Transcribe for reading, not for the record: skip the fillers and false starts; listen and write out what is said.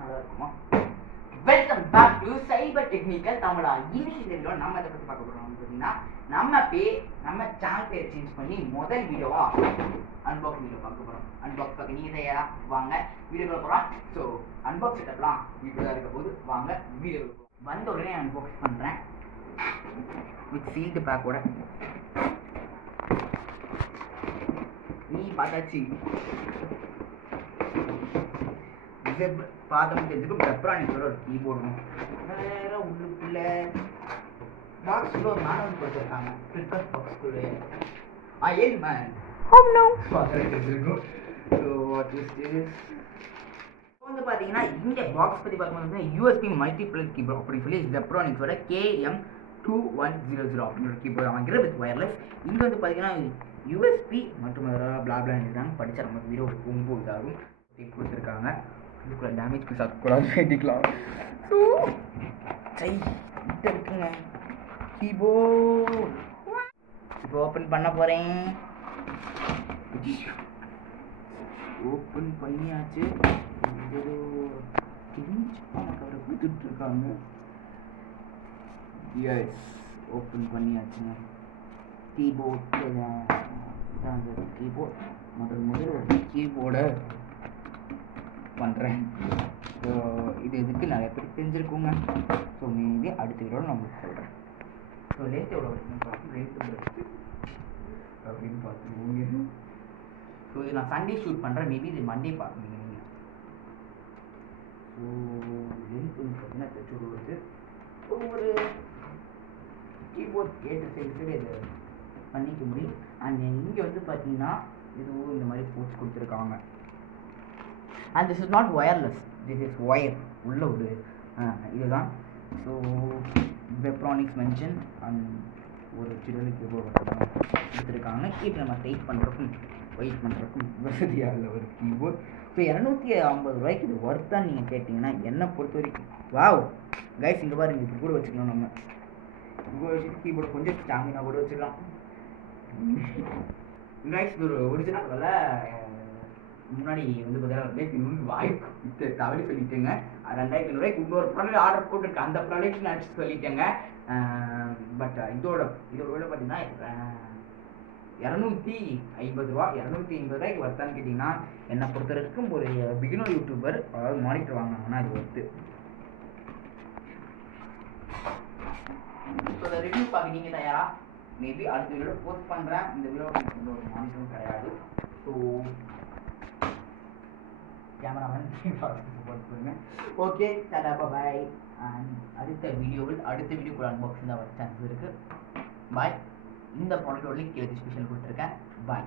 நல்லா இருக்குமா? Welcome back to cyber technical Tamizha. இன்னைக்கு இந்த வீடியோ நம்ம இதை பற்றி பார்க்க போகிறோம் பார்த்தீங்கன்னா, நம்ம சேனல் பேர் சேஞ்ச் பண்ணி முதல் வீடியோவா அன்பாக்ஸ் வீடியோ பார்க்க போகிறோம். அன்பாக்ஸ் பார்க்க நீங்கள் தயாரா? வாங்க வீடியோ போகிறோம். ஸோ அன்பாக்ஸ் செட்டப்லாம் வீடியோ இருக்க போது வாங்க வீடியோ வந்த உடனே அன்பாக்ஸ் பண்ணுறேன் வித் சீல்டு பேக்கோட. நீ பார்த்தாச்சு பார்த்தோம் தெரிஞ்சுக்கும். ஜெப்ரானிக்ஸோட ஒரு கீபோர்டு வேற உள்ளுக்குள்ள பாக்ஸ்குள்ள ஒரு மாணவன் கொடுத்துருக்காங்க. ஃபிளிப்கார்ட் பாக்ஸ்குள்ள ஏன் மேன் தெரிஞ்சிருக்கும். ஸோ வாட் இஸ் திஸ் வந்து பார்த்தீங்கன்னா, இந்த பாக்ஸ் பற்றி பார்க்கும்போது யூஎஸ்பி மல்டிப்ளெக்ஸ் கீபோர்ட் அப்படின்னு சொல்லி ஜெப்ரானிக்ஸோட KM2100 அப்படின்ற கீபோர்டு வாங்கிற வித் ஒயர்லெஸ். இங்கே வந்து பார்த்தீங்கன்னா யூஎஸ்பி மற்றும் பிளாப்லாம் எழுதுறாங்க. படித்தா நம்ம வீடியோ ரொம்ப இதாகும் கொடுத்துருக்காங்க. இதுக்குள்ள டேமேஜ் பீஸ் ஆகக்கூடாது வேண்டிக்கலாம். ஸோ கிட்ட இருக்குங்க கீபோர்டு. இப்போ ஓப்பன் பண்ண போகிறேன். ஓப்பன் பண்ணியாச்சு. கவரை கொடுத்துட்டு இருக்காங்க. எஸ், ஓப்பன் பண்ணியாச்சுங்க. கீபோர்ட் கீபோர்ட் முதல் ஒரு கீபோர்டை பண்ணுறேன். ஸோ இது இதுக்கு நிறைய பேர் தெரிஞ்சிருக்குங்க. ஸோ மேபி அடுத்த வீடியோவில் நான் உங்களுக்கு சொல்கிறேன். ஸோ லென்த் எவ்வளோ அப்படின்னு பார்த்துருவோங்க. ஸோ இது நான் சண்டே ஷூட் பண்ணுறேன். மேபி இது மண்டே பார்க்குறீங்க நீங்கள். ஸோ லென்த் வந்து பார்த்தீங்கன்னா தைச்சு வருது. ஒரு கீபோர்ட் கேட்டு சைஸில் இது பண்ணிக்க முடியும். அண்ட் இங்கே வந்து பார்த்தீங்கன்னா இதுவும் இந்த மாதிரி போட்ஸ் கொடுத்துருக்காங்க. And this is not wireless, this is wire உள்ள ஒரு இதுதான். ஸோ ஜெப்ரானிக்ஸ் மென்ஷன் அண்ட் ஒரு சின்ன கீபோர்டு கொடுத்துருக்காங்க. கீப் நம்ம டைப் பண்ணுறக்கும் வெயிட் பண்ணுறக்கும் வசதியாக இல்லை ஒரு கீபோர்ட். ஸோ 250 ரூபாய்க்கு இது ஒர்த்தான்னு நீங்கள் கேட்டிங்கன்னா என்னை பொறுத்த வரைக்கும் வாவ் கைஸ். இங்கே பாருங்க, இப்போ கூட வச்சுக்கலாம். நம்ம இங்கே வச்சுட்டு கீபோர்டு கொஞ்சம் ஸ்டாமினா கூட வச்சுக்கலாம் கைஸ். இது ஒரு ஒரிஜினல் வேலை. முன்னாடி வந்து பார்த்தீங்கன்னா வாய்ப்பு தவறி சொல்லிட்டேங்க. 2500 ரூபாய்க்கு இன்னொரு ப்ராடக்ட் ஆர்டர் போட்டுருக்கு. அந்த ப்ராடக்ட் நான் சொல்லிட்டேங்க. பட் இதோட விட பார்த்தீங்கன்னா 250 ரூபா. 250 ரூபாய்க்கு வர்த்தான்னு கேட்டிங்கன்னா என்னை பொறுத்த வரைக்கும் ஒரு பிகினர் யூடியூபர் அதாவது மானிட்டர் வாங்கினாங்கன்னா அது ஒர்த்து. ஸோ அதை ரிவ்யூ பார்க்க நீங்கள் தயாரா? மேபி அடுத்த வீடியோ போஸ்ட் பண்ணுறேன். இந்த வீடியோ ஒரு மானிட்டரும் கிடையாது. ஸோ கேமராமேன் சப்போர்ட் பண்ணுங்க. Okay, Tata bye. அண்ட் அடுத்த வீடியோக்குள்ள அன்பாக்சிங் தான் வர சான்சஸ் இருக்குது. பாய். இந்த ப்ராடக்டோட லிங்க் கீழே டிஸ்கிரிப்ஷனில் கொடுத்துருக்கேன். பாய்.